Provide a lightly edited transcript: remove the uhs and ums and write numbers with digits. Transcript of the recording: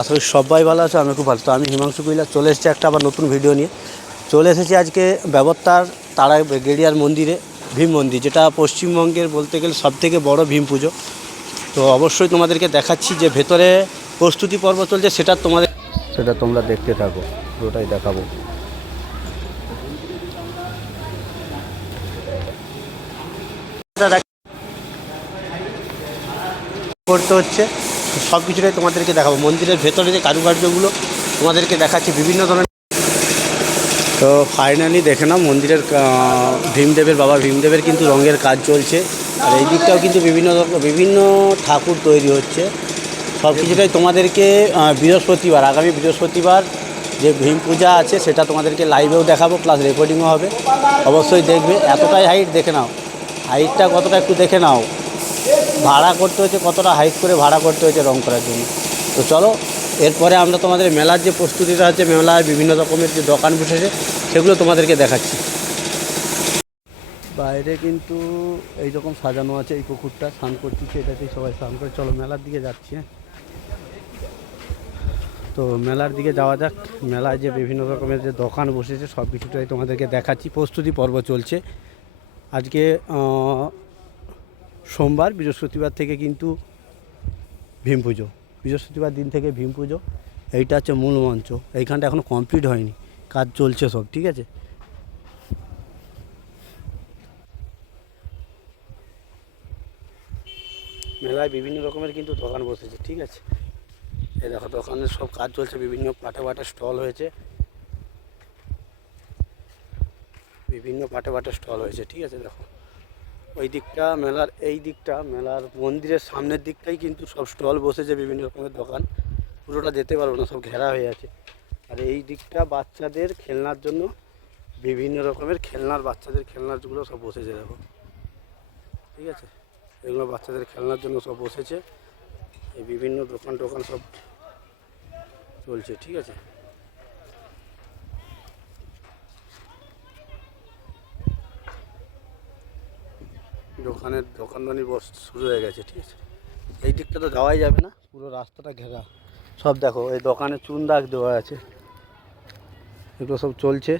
আসলে সবাই ভালো আছে, আমি খুব ভালো। তো আমি হিমাংশু কুইলা চলে এসেছি একটা আবার নতুন ভিডিও নিয়ে। চলে এসেছি আজকে ব্যবত্তার তারা গেড়িয়ার মন্দিরে, ভীম মন্দির, যেটা পশ্চিমবঙ্গের বলতে গেলে সবথেকে বড় ভীম পুজো। তো অবশ্যই তোমাদেরকে দেখাচ্ছি যে ভেতরে প্রস্তুতি পর্ব চলছে, সেটা তোমরা দেখতে থাকো, পুরোটাই দেখাবো। করতে হচ্ছে সব কিছুটাই তোমাদেরকে দেখাবো। মন্দিরের ভেতরে যে কারুকার্যগুলো তোমাদেরকে দেখাচ্ছি বিভিন্ন ধরনের। তো ফাইনালি দেখে নাও মন্দিরের ভীমদেবের, বাবা ভীমদেবের কিন্তু রঙের কাজ চলছে। আর এই দিকটাও কিন্তু বিভিন্ন ঠাকুর তৈরি হচ্ছে। সব কিছুটাই তোমাদেরকে বৃহস্পতিবার, আগামী বৃহস্পতিবার যে ভীম পূজা আছে সেটা তোমাদেরকে লাইভেও দেখাবো, প্লাস রেকর্ডিংও হবে। অবশ্যই দেখবে। এতটাই হাইট দেখে নাও, হাইটটা কতটা একটু দেখে নাও। ভাড়া করতে হচ্ছে, কতটা হাইট করে ভাড়া করতে হচ্ছে রং করার জন্য। তো চলো, এরপরে আমরা তোমাদের মেলার যে প্রস্তুতিটা আছে, মেলায় বিভিন্ন রকমের যে দোকান বসেছে সেগুলো তোমাদেরকে দেখাচ্ছি। বাইরে কিন্তু এইরকম সাজানো আছে, এই পুকুরটা স্নান করতেছে, এটাতেই সবাই স্নান করে। চলো মেলার দিকে যাচ্ছি। হ্যাঁ, তো মেলার দিকে যাওয়া যাক। মেলায় যে বিভিন্ন রকমের যে দোকান বসেছে সব কিছুটাই তোমাদেরকে দেখাচ্ছি। প্রস্তুতি পর্ব চলছে। আজকে সোমবার, বৃহস্পতিবার থেকে কিন্তু ভীম পুজো, বৃহস্পতিবার দিন থেকে ভীম পুজো। এইটা হচ্ছে মূল মঞ্চ। এইখানটা এখনও কমপ্লিট হয়নি, কাজ চলছে সব, ঠিক আছে। মেলায় বিভিন্ন রকমের কিন্তু দোকান বসেছে, ঠিক আছে। এই দেখো দোকানের সব কাজ চলছে, বিভিন্ন পাটে পাটে স্টল হয়েছে, ঠিক আছে। দেখো ওই দিকটা মেলার, এই দিকটা মেলার মন্দিরের সামনের দিকটাই কিন্তু সব স্টল বসেছে, বিভিন্ন রকমের দোকান। পুরোটা যেতে পারবো না, সব ঘেরা হয়ে আছে। আর এই দিকটা বাচ্চাদের খেলনার জন্য বিভিন্ন রকমের বাচ্চাদের খেলনারগুলো সব বসেছে, দেখো, ঠিক আছে। এগুলো বাচ্চাদের খেলনার জন্য সব বসেছে। এই বিভিন্ন দোকান সব চলছে, ঠিক আছে। দোকানদানি শুরু হয়ে গেছে, ঠিক আছে। এই দিকটা তো যাওয়াই যাবে না, পুরো রাস্তাটা ঘেরা। সব দেখো এই দোকানে চুন দাগ দেওয়া আছে, এগুলো সব চলছে।